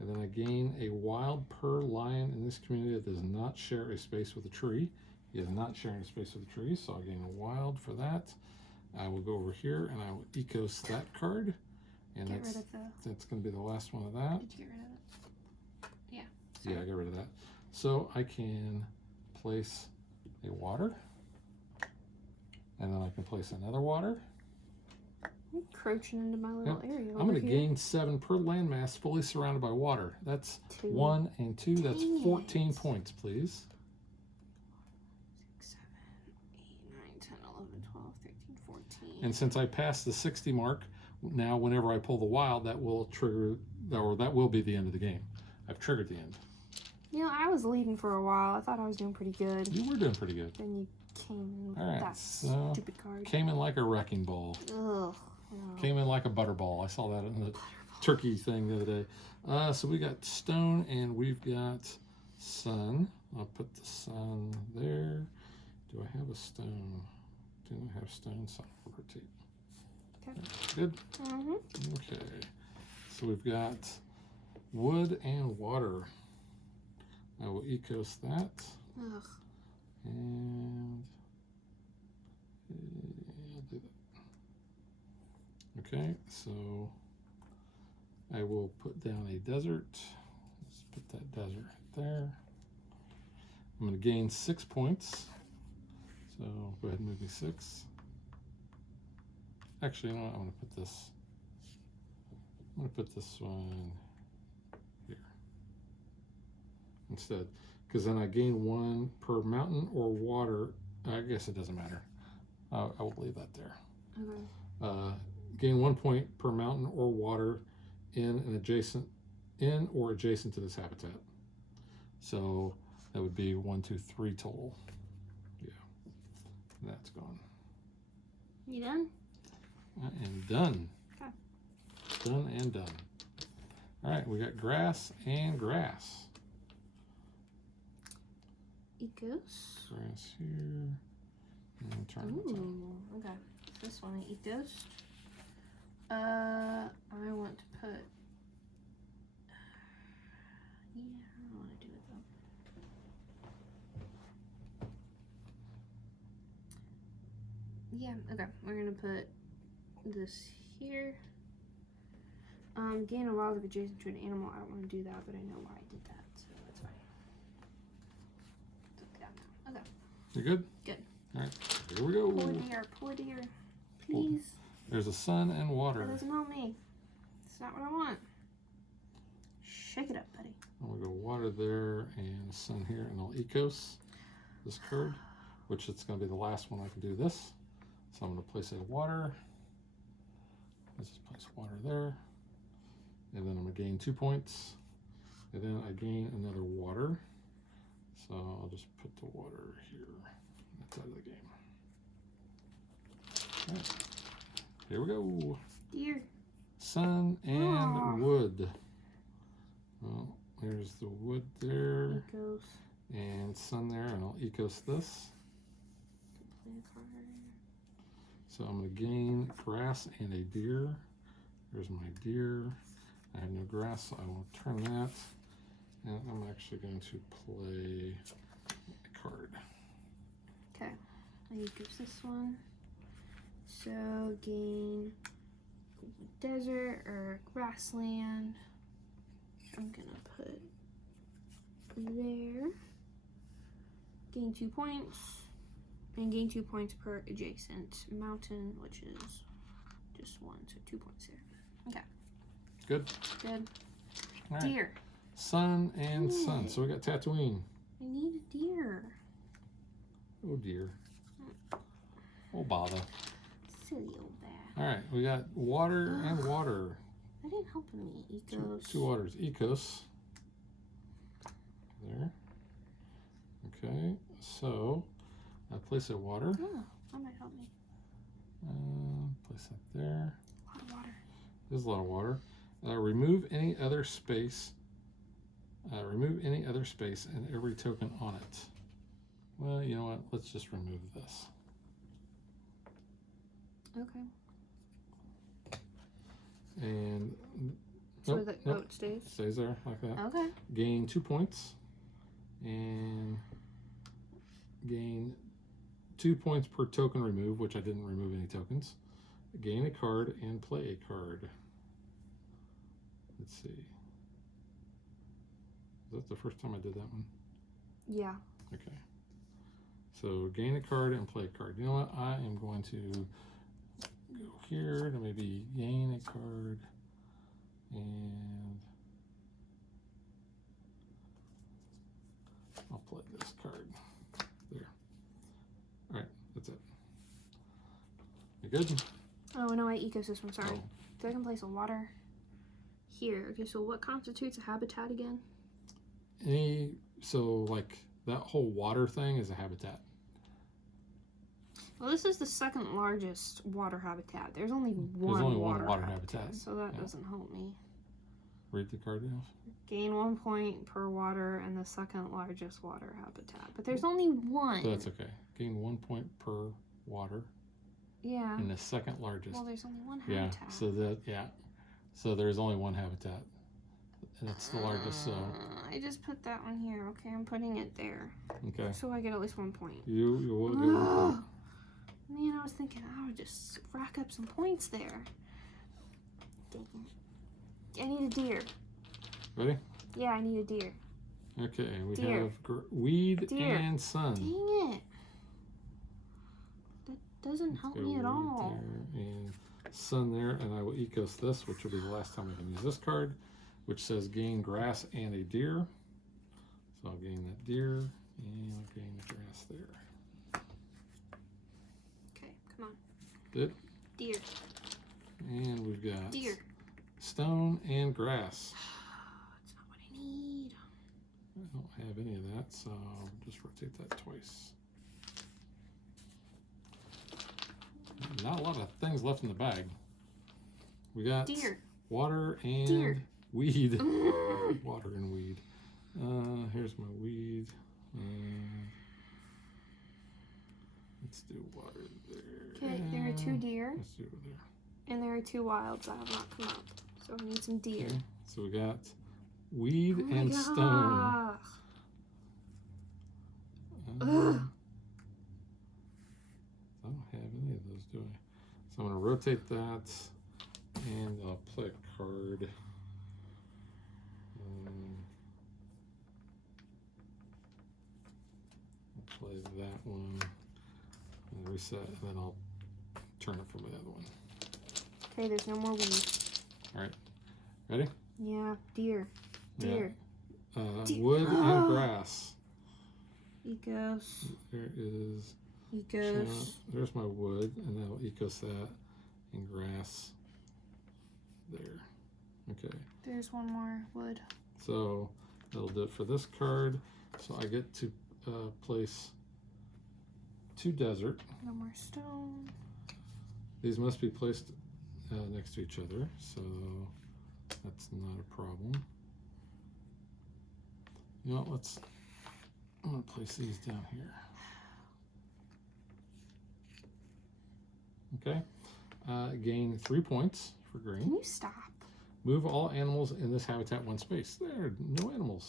And then I gain a wild per lion in this community that does not share a space with a tree. He is not sharing a space with a tree, so I'll gain a wild for that. I will go over here and I will ECOS that card. And that's going to be the last one of that. Did you get rid of it? Yeah. Yeah, I got rid of that. So I can place a water, and then I can place another water. I'm encroaching into my little area. I'm going to gain 7 per landmass, fully surrounded by water. That's 2. 1 and 2. That's 14 points, please. 6, 7, 8, 9, 10, 11, 12, 13, 14. And since I passed the 60 mark, now whenever I pull the wild, that will trigger, or that will be the end of the game. I've triggered the end. You know, I was leading for a while. I thought I was doing pretty good. You were doing pretty good. Then you came in with All right, that so stupid card. came in like a wrecking ball. Ugh. Came in like a butterball. I saw that in the turkey thing the other day. So we got stone and we've got sun. I'll put the sun there. Do I have a stone? Do I have stone? Sun rotate. Okay. Good. Mm-hmm. Okay. So we've got wood and water. I will ECOS that. Ugh. And I'll do that. Okay, so I will put down a desert. Let's put that desert right there. I'm going to gain 6 points. So go ahead and move me 6. Actually, you know what? I'm going to put this. I'm going to put this one here instead, because then I gain 1 per mountain or water. I guess it doesn't matter. I will leave that there. Okay. Gain 1 point per mountain or water in or adjacent to this habitat. So that would be 1, 2, 3 total. Yeah, that's gone. You done? I am done. Okay. Done and done. All right, we got grass and grass. ECOS. Grass here. And turn it on. Ooh, okay. This one I ECOS. I want to put. Yeah, I don't want to do it though. Yeah, okay. We're gonna put this here. Gain a wild if adjacent to an animal. I don't want to do that, but I know why I did that, so that's fine. It's okay now. Okay. You good? Good. All right, here we go. Pull a deer, please. There's a sun and That water. doesn't help me. It's not what I want. Shake it up, buddy. I'm gonna go water there and sun here, and I'll ECOS this card, which it's gonna be the last one I can do this. So I'm gonna place a water. Let's just place water there. And then I'm gonna gain 2 points. And then I gain another water. So I'll just put the water here. That's out of the game. All right. Here we go. Deer. Sun and wood. Well, there's the wood there. ECOS. And sun there, and I'll ECOS this. Play a card. So I'm going to gain grass and a deer. There's my deer. I have no grass, so I will turn that. And I'm actually going to play a card. Okay. I ECOS this one. So gain desert or grassland. I'm gonna put there. Gain 2 points. And gain 2 points per adjacent mountain, which is just 1, so 2 points there. Okay. Good. Good. All right. Deer. Sun and sun. So we got Tatooine. I need a deer. Oh dear. Oh bother. Silly old bat. All right, we got water and water. That didn't help me. ECOS. Two waters. ECOS. There. Okay, so I place a water. Oh, that might help me. Place that there. A lot of water. There's a lot of water. Remove any other space. Remove any other space and every token on it. Well, you know what? Let's just remove this. Okay. And So nope, that nope. it stays? Stays there like that. Okay. Gain 2 points. And gain 2 points per token removed, which I didn't remove any tokens. Gain a card and play a card. Let's see. Is that the first time I did that one? Yeah. Okay. So gain a card and play a card. You know what? I am going to go here to maybe gain a card and I'll play this card. There. All right, that's it. You good? Oh no, I ECOS this one. Sorry. Oh. So I can place a water here. Okay, so what constitutes a habitat again? So like that whole water thing is a habitat. Well, this is the second largest water habitat. There's only one, There's only water, one water habitat, habitat. so that Yeah. doesn't help me. Read the card off. Gain 1 point per water and the second largest water habitat. But there's only one. So that's okay. Gain 1 point per water. Yeah. And the second largest. Well, there's only one Yeah. habitat. So there's only one habitat. And it's the largest, so I just put that one here. Okay, I'm putting it there. okay. So I get at least 1 point. You will get 1 point. Man, I was thinking I would just rack up some points there. I need a deer. Ready? Yeah, I need a deer. Okay, we Deer. have weed Deer. and sun. Dang it. That doesn't Let's help go me at weed all. there and sun there, and I will ECOS this, which will be the last time I can use this card, which says gain grass and a deer. So I'll gain that deer and I'll gain the grass there. Okay, come on. Good. Deer. And we've got Deer. stone and grass. That's not what I need. I don't have any of that, so I'll just rotate that twice. Not a lot of things left in the bag. We got Deer. water and Deer. weed. Water and weed. Here's my weed. Let's do water there. Okay, there are 2 deer. Let's do it there. And there are 2 wilds that have not come up. So I need some deer. Okay, so we got weed Oh my and God. stone. Ugh. I don't have any of those, do I? So I'm going to rotate that, and I'll play a card. I'll play that one, and reset, and then I'll turn it for my other one. Okay, there's no more weed. All right, ready? Yeah, deer. Deer. Deer. Wood and grass. ECOS. There is. ECOS. There's my wood, and I'll ECOS that and grass there. Okay, There's 1 more wood. so that'll do it for this card. So I get to place 2 desert. No more stone. These must be placed next to each other, so that's not a problem. You know what, I'm gonna place these down here. Okay, gain 3 points for green. Can you stop? Move all animals in this habitat 1 space. There, no animals.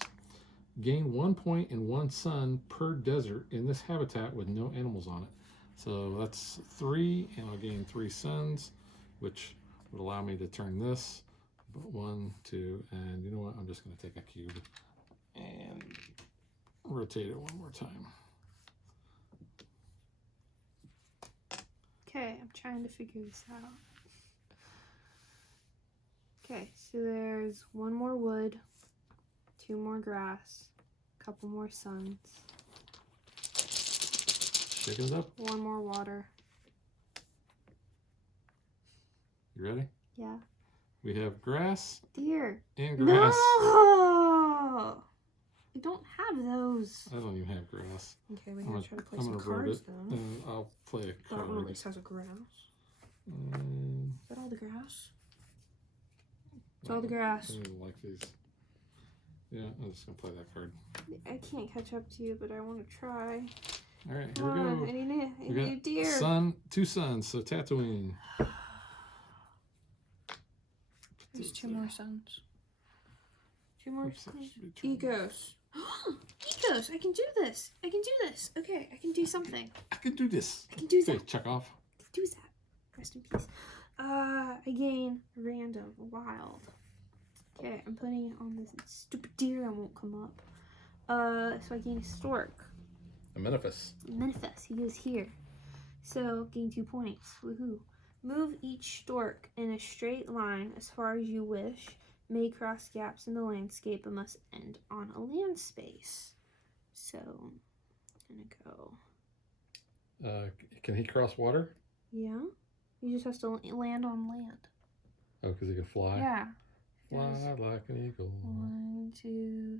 Gain 1 point and 1 sun per desert in this habitat with no animals on it. So that's 3, and I'll gain 3 suns, which would allow me to turn this. But 1, 2, and you know what? I'm just going to take a cube and rotate it 1 more time. Okay, I'm trying to figure this out. Okay, so there's 1 more wood, 2 more grass, a couple more suns, Shaking it up. 1 more water. You ready? Yeah. We have grass Deer. and grass. No! I don't have those. I don't even have grass. Okay, we I'm gotta gonna- try to play I'm some gonna roll cards it, then. and I'll play a That one at card. least has a grass. And Is that all the grass? It's all the grass. I don't even like these. Yeah, I'm just gonna play that card. I can't catch up to you, but I want to try. All right, here Come we on, go. I need a deer. Sun, 2 suns, so Tatooine. There's 2 more suns. 2 more Oops, suns. that should be Ecos. Ecos, I can do this. I can do this. Okay, I can do something. I can do this. I can do that. Okay, check off. I can do that. Rest in peace. I gain random wild. Okay, I'm putting it on this stupid deer that won't come up. So I gain a stork. A manifest. Manifest, he goes here. So, gain 2 points. Woohoo. Move each stork in a straight line as far as you wish. May cross gaps in the landscape but must end on a land space. So, I'm gonna go. Can he cross water? Yeah. He just has to land on land. Oh, because he can fly? Yeah. Fly like an eagle. 1, 2,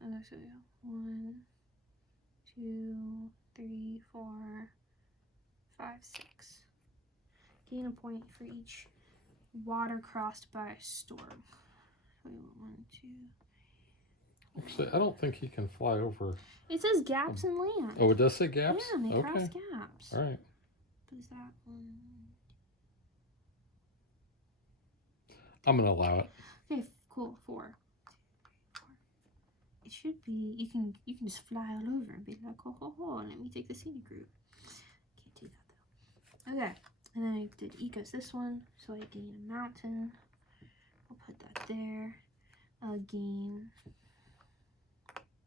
1, 2, 3, 4, 5, 6. Gain a point for each water crossed by a storm. 1, 2. Actually, I don't think he can fly over. It says gaps in land. Oh, it does say gaps? Yeah, and they okay. cross gaps. All right. What is that one? I'm going to allow it. Okay, cool. 4. It should be, you can just fly all over and be like, ho ho ho, let me take the scenic route. Can't do that though. Okay, and then I did Ecos this one, so I gain a mountain. I'll put that there. I'll gain,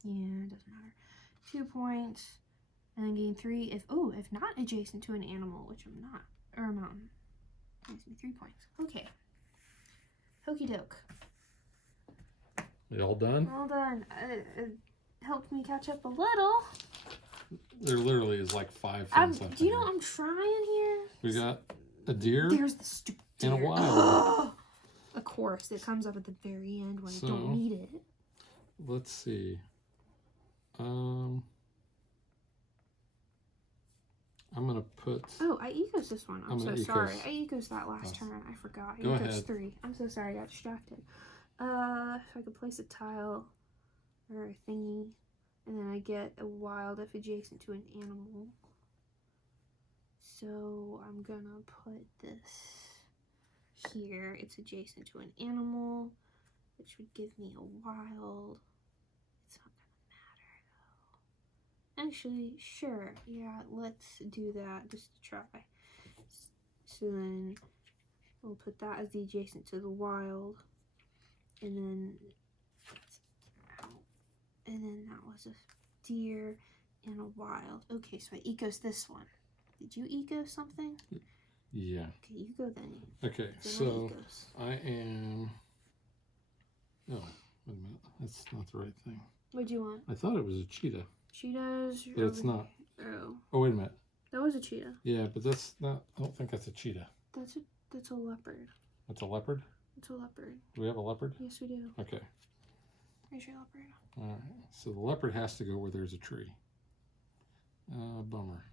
yeah, it doesn't matter. 2 points, and then gain 3 if not adjacent to an animal, which I'm not, or a mountain. Gives me 3 points. Okay. Hokey doke. You all done? All done. It helped me catch up a little. There literally is like 5 things left. Do you know what I'm trying here? We got a deer There's the stupid deer. and a wild. Ugh. Of course, it comes up at the very end when I don't need it. Let's see. I'm gonna put. Oh, I ecos this one. I'm so gonna sorry. ecos. I ecos that last turn. I forgot. I Go ecos ahead. 3. I'm so sorry. I got distracted. So I could place a tile or a thingy, and then I get a wild if adjacent to an animal. So I'm gonna put this here. It's adjacent to an animal, which would give me a wild. It's not gonna matter though. Actually, sure. Yeah, let's do that just to try. So then we'll put that as the adjacent to the wild. And then that was a deer and a wild. Okay, so I ecos this one. Did you eco something? Yeah. Okay, you go then. Okay, Then so ecos. I am. Oh, wait a minute. That's not the right thing. What'd you want? I thought it was a cheetah, Cheetahs. but it's not. Oh, Oh, wait a minute. that was a cheetah. Yeah, but that's not. I don't think that's a cheetah. That's a leopard. That's a leopard? It's a leopard. Do we have a leopard? Yes, we do. Okay. Here's your leopard. All right. So the leopard has to go where there's a tree. Bummer.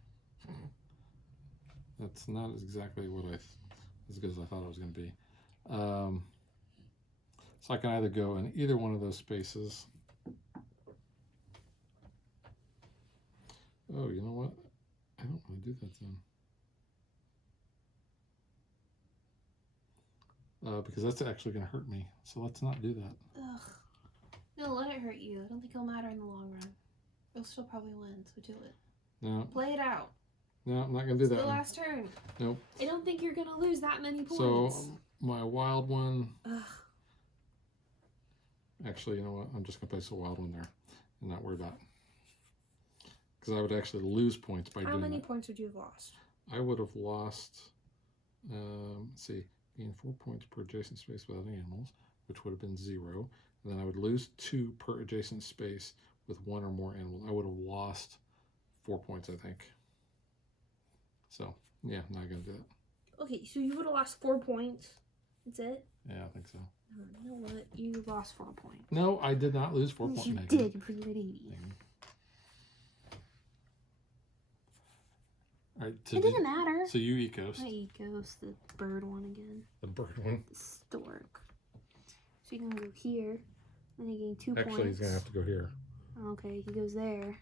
That's not exactly what as good as I thought it was going to be. So I can either go in either one of those spaces. Oh, you know what? I don't want to do that then. Because that's actually going to hurt me. So let's not do that. Ugh. No, let it hurt you. I don't think it'll matter in the long run. You'll still probably win, so do it. No, Play it out. no, I'm not going to do It's that the one. last turn. Nope. I don't think you're gonna lose that many points. So my wild one. Ugh. Actually, you know what? I'm just going to place a wild one there and not worry about it. Because I would actually lose points by How doing many that. points would you have lost? I would have lost, let's see, gain 4 points per adjacent space without animals, which would have been 0. And then I would lose 2 per adjacent space with 1 or more animals. I would have lost 4 points, I think. So, yeah, not going to do that. Okay, so you would have lost 4 points. That's it? Yeah, I think so. Oh, you know what? You lost 4 points. No, I did not lose 4 points. You Megan. did, you pretty lady. All right, It didn't matter. So you ecos. I ecos the bird one again. The bird one. The stork. So you can go here. Then he gained 2 points. Actually, he's going to have to go here. Okay, he goes there.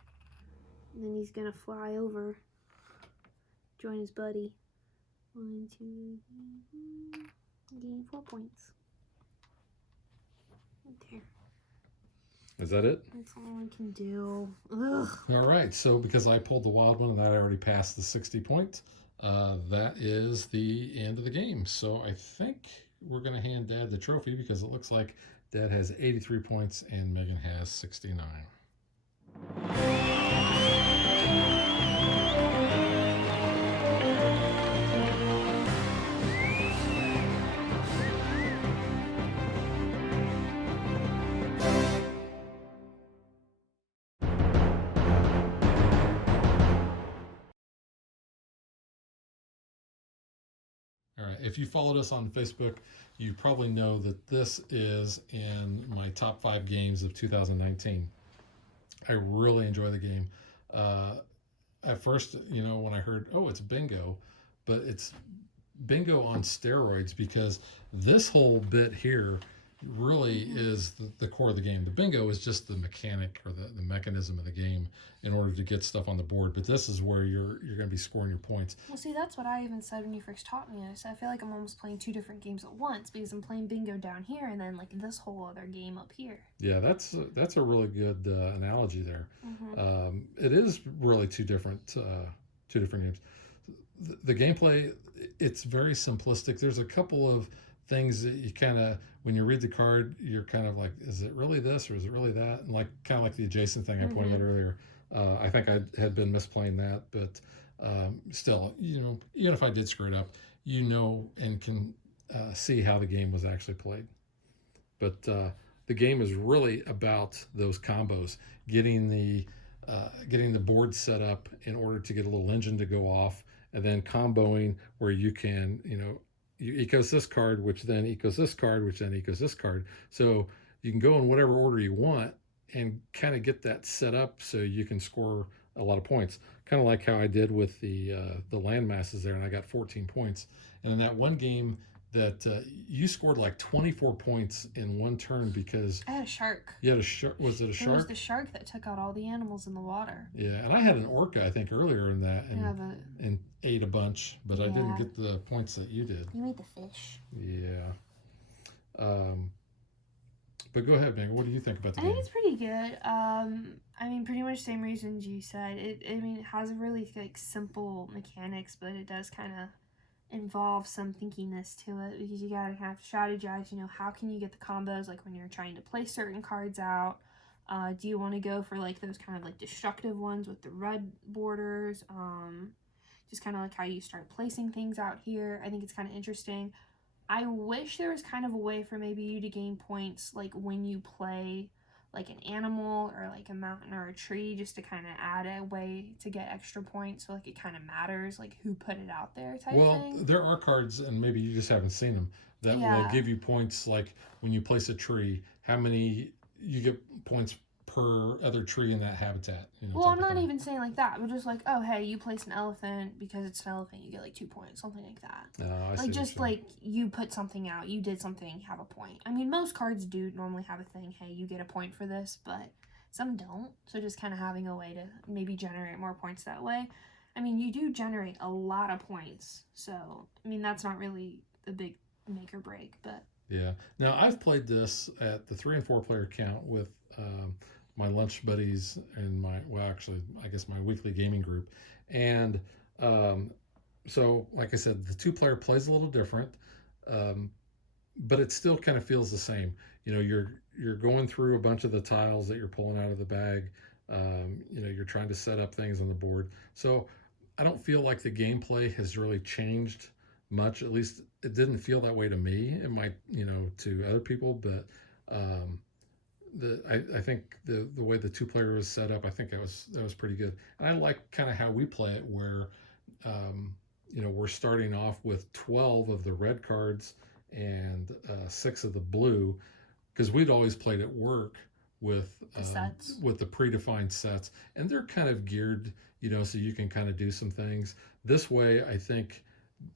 And then he's going to fly over. Join his buddy. 1, 2, 3, 4. Gain 4 points. Right there. Is that it? That's all I can do. Ugh. All right. So because I pulled the wild one and that already passed the 60 points, that is the end of the game. So I think we're going to hand Dad the trophy because it looks like Dad has 83 points and Megan has 69. All right, if you followed us on Facebook, you probably know that this is in my top 5 games of 2019. I really enjoy the game. At first, when I heard, oh, it's bingo, but it's bingo on steroids because this whole bit here really is the core of the game. The bingo is just the mechanic or the mechanism of the game in order to get stuff on the board, but this is where you're going to be scoring your points. Well, see, that's what I even said when you first taught me. I said I feel like I'm almost playing 2 different games at once because I'm playing bingo down here and then like this whole other game up here. Yeah, that's a really good analogy there. Mm-hmm. It is really two different games. The gameplay, it's very simplistic. There's a couple of things that you kind of, when you read the card, you're kind of like, is it really this or is it really that? And like kind of like the adjacent thing I pointed out earlier. I think I had been misplaying that, but still, even if I did screw it up, and can see how the game was actually played. But the game is really about those combos, getting the board set up in order to get a little engine to go off, and then comboing where you can, you ecos this card, which then ecos this card, which then ecos this card. So you can go in whatever order you want and kind of get that set up so you can score a lot of points. Kind of like how I did with the land masses there, and I got 14 points. And in that one game that you scored like 24 points in one turn because I had a shark. You had a shark. Was it a shark? It was the shark that took out all the animals in the water. Yeah, and I had an orca, I think, earlier in that, and ate a bunch, but I didn't get the points that you did. You made the fish. Yeah. But go ahead, Megan. What do you think about the game? I think it's pretty good. I mean, pretty much same reasons you said. It has a really like simple mechanics, but it does kind of involve some thinkiness to it because you gotta have to strategize. How can you get the combos? Like when you're trying to play certain cards out. Do you want to go for like those kind of like destructive ones with the red borders? Just kind of like how you start placing things out here. I think it's kind of interesting. I wish there was kind of a way for maybe you to gain points like when you play like an animal or like a mountain or a tree, just to kind of add a way to get extra points, so like it kind of matters like who put it out there type thing. Well, there are cards, and maybe you just haven't seen them, that will give you points like when you place a tree, how many you get points per other tree in that habitat. Well, I'm not even saying like that, but just like, oh, hey, you place an elephant because it's an elephant, you get like 2 points, something like that. Like just like you put something out, you did something, you have a point. I mean, most cards do normally have a thing, hey, you get a point for this, but some don't. So just kind of having a way to maybe generate more points that way. I mean, you do generate a lot of points, so I mean that's not really the big make or break, but yeah. Now I've played this at the 3 and 4 player count with my lunch buddies and my weekly gaming group, and so like I said, the 2 player plays a little different, but it still kind of feels the same. You're going through a bunch of the tiles that you're pulling out of the bag. You're trying to set up things on the board. So I don't feel like the gameplay has really changed much. At least it didn't feel that way to me. It might, to other people, but I think the way the 2 player was set up, I think that was pretty good. And I like kind of how we play it, where we're starting off with 12 of the red cards and 6 of the blue, because we'd always played at work with the predefined sets, and they're kind of geared, so you can kind of do some things. This way, I think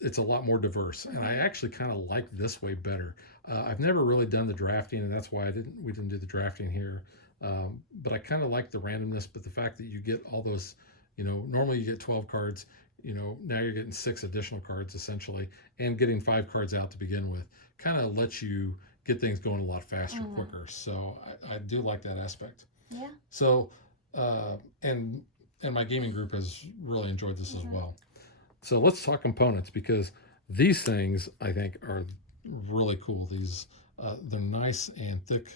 it's a lot more diverse, and I actually kind of like this way better. I've never really done the drafting, and that's why we didn't do the drafting here. But I kind of like the randomness, but the fact that you get all those, normally you get 12 cards, now you're getting 6 additional cards essentially, and getting 5 cards out to begin with kind of lets you get things going a lot faster, quicker. So I do like that aspect. Yeah. So, and my gaming group has really enjoyed this as well. So let's talk components, because these things I think are really cool. These they're nice and thick.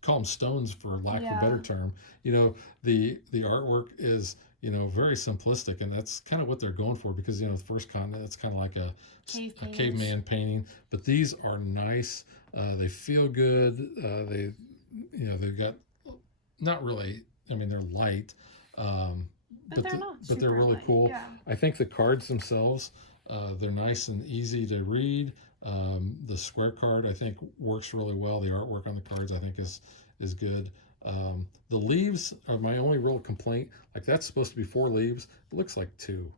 Call them stones for lack of a better term. The artwork is very simplistic, and that's kind of what they're going for, because the first continent, it's kind of like a caveman painting, but these are nice. They feel good. They've got not really. I mean, they're light. But they're really cool. Yeah. I think the cards themselves, they're nice and easy to read. The square card, I think, works really well. The artwork on the cards, I think, is good. The leaves are my only real complaint. Like, that's supposed to be 4 leaves. It looks like 2.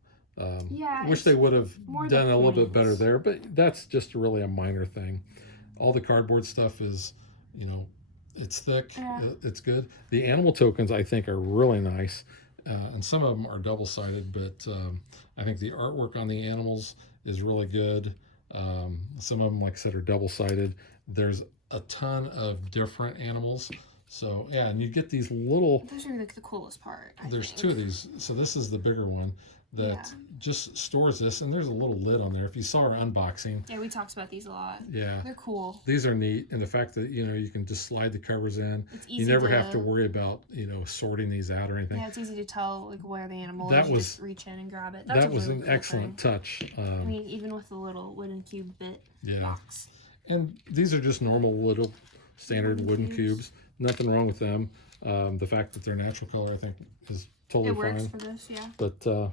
Wish they would have done a little bit better there, but that's just really a minor thing. All the cardboard stuff is, it's thick. It's good. The animal tokens, I think, are really nice. And some of them are double-sided, but I think the artwork on the animals is really good. Some of them, like I said, are double-sided. There's a ton of different animals. So, yeah, and you get these little... Those are like the coolest part, There's 2 of these. So this is the bigger one that just stores this, and there's a little lid on there. If you saw our unboxing... Yeah, we talked about these a lot. Yeah. They're cool. These are neat, and the fact that, you can just slide the covers in. It's easy. You never have to worry about, sorting these out or anything. Yeah, it's easy to tell like where the animal is. You just reach in and grab it. That was an excellent touch. I mean, even with the little wooden cube bit box. And these are just normal little standard wooden cubes. Nothing wrong with them. The fact that they're natural color, I think, is totally fine. It works for this, yeah. But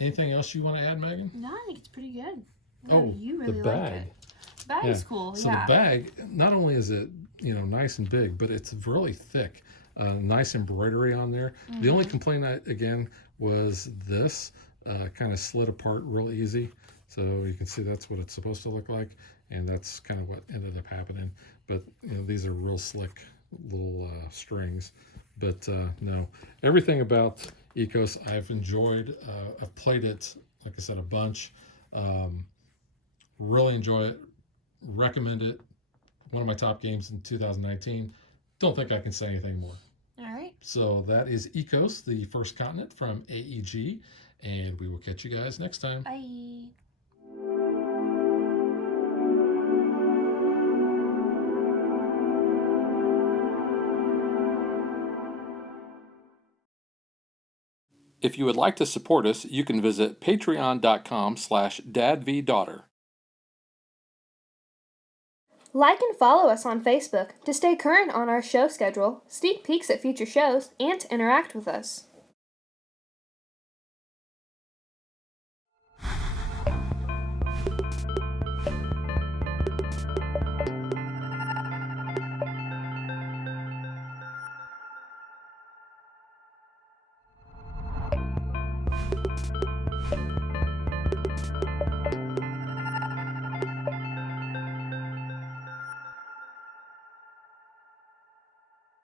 anything else you want to add, Megan? No, I think it's pretty good. You really the bag. Like it. The bag is cool. So the bag, not only is it nice and big, but it's really thick. Nice embroidery on there. The only complaint again was this kind of slid apart real easy. So you can see that's what it's supposed to look like, and that's kind of what ended up happening. But these are real slick little strings. But no, everything about ECOS I've enjoyed. I've played it, like I said, a bunch. Really enjoy it. Recommend it. One of my top games in 2019. Don't think I can say anything more. All right. So that is ECOS, the first continent from AEG, and we will catch you guys next time. Bye. If you would like to support us, you can visit patreon.com/dadvdaughter. Like and follow us on Facebook to stay current on our show schedule, sneak peeks at future shows, and to interact with us.